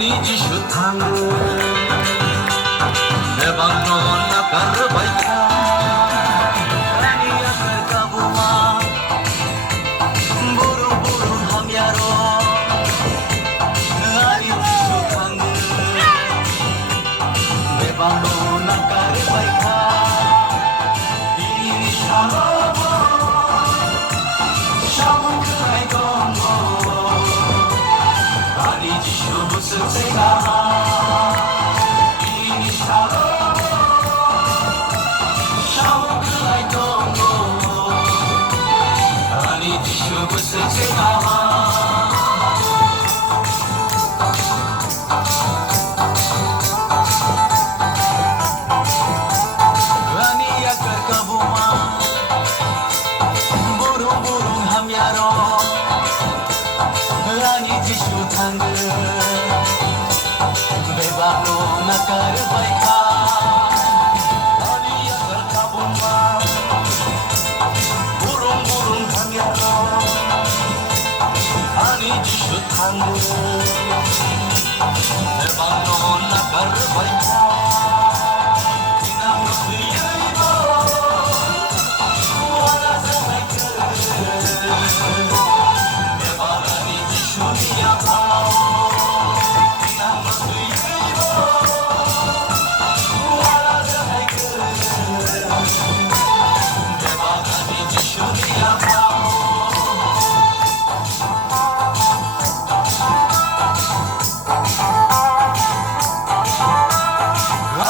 아니지 슈탕 내 방로 나가르 바이카 아니야 갈까부마 부릉부릉 하미야로 아니지 슈탕 내 방로 나가르 바이카 이니 샤로보 샤문 그라이 동고 아니지 슈무슨 세가 이니 샤로보 샤문 그라이 동고 아니지 슈무슨 세가 아니야 갈까부마 부릉부릉 하미야로 아니지 슈탕 베바로 나가르 바이카 아니야 갈까부마 부릉부릉 하미야로 아니지 슈탕 베바로 나가르 바이카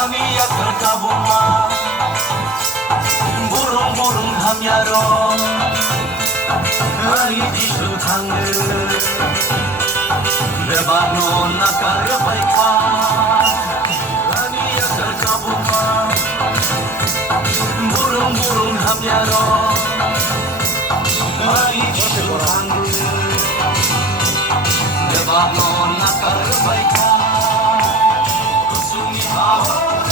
아니야 갈까부마 부릉부릉 하미야로 아니지 슈탕 내 방로 나가르 바이카 아니야 갈까부마 부릉부릉 하미야로 아니지 슈탕 내 방로 나가르 바이카 웃음이 아오네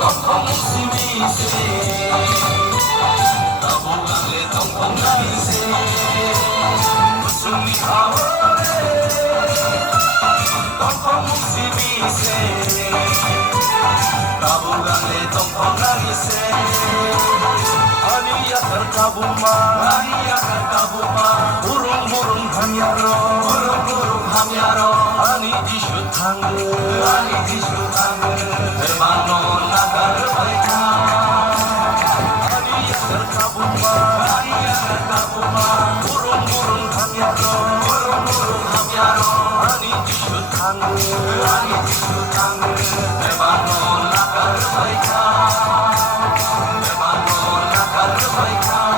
똥콩 웃음이 세 나보갈래 똥콩 나이세 웃음이 아오네 똥콩 웃음이 세 나보갈래 똥콩 나이세 아니야 갈까부마 아니야 갈까부마 부릉부릉 하미야로 부릉부릉 하미야로 아니지 슈탕 아니지 슈탕 내 방로 나가르 바이카 아니야 갈까부마 아니야 갈까부마 부릉부릉 하미야로 부릉부릉 하미야로 아니지 슈탕 아니지 슈탕 내 방로 나가르 바이카 내 방로 나가르 바이카